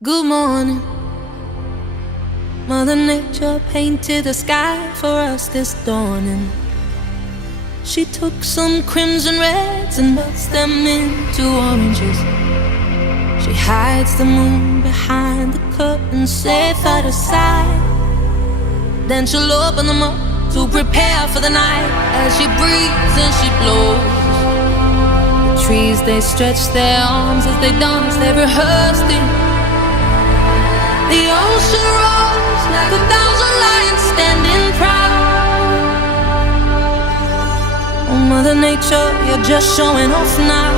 Good morning. Mother Nature painted the sky for us this dawning. She took some crimson reds and melts them into oranges. She hides the moon behind the curtain, safe out of sight. Then she'll open them up to prepare for the night. As she breathes and she blows, the trees, they stretch their arms as they dance, they rehearsed it. The ocean rose like 1,000 lions standing proud. Oh, Mother Nature, you're just showing off now.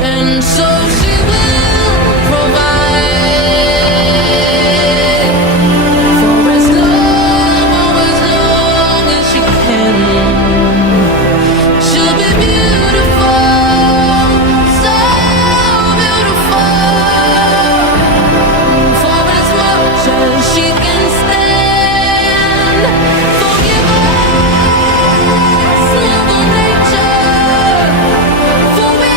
And so she will provide for as long as she can. She'll be beautiful, so beautiful, for as much as she can stand. Forgive us, Mother Nature, for we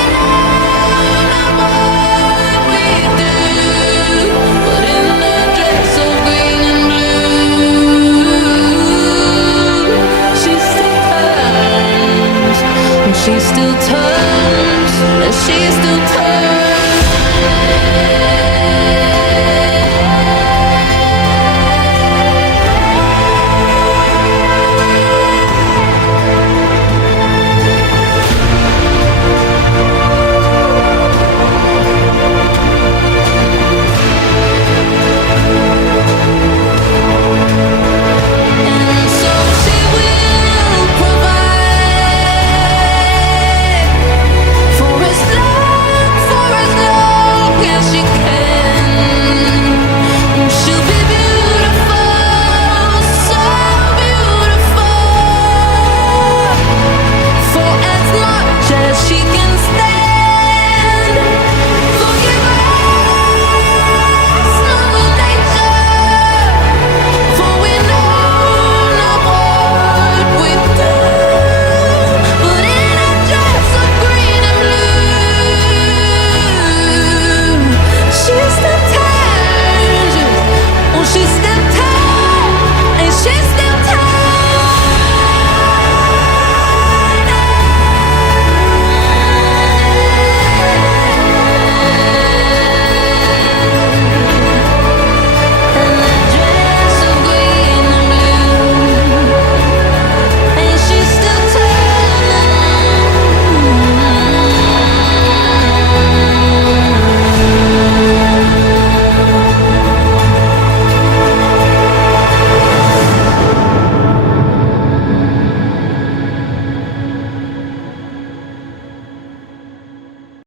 she still turns, and she still turns.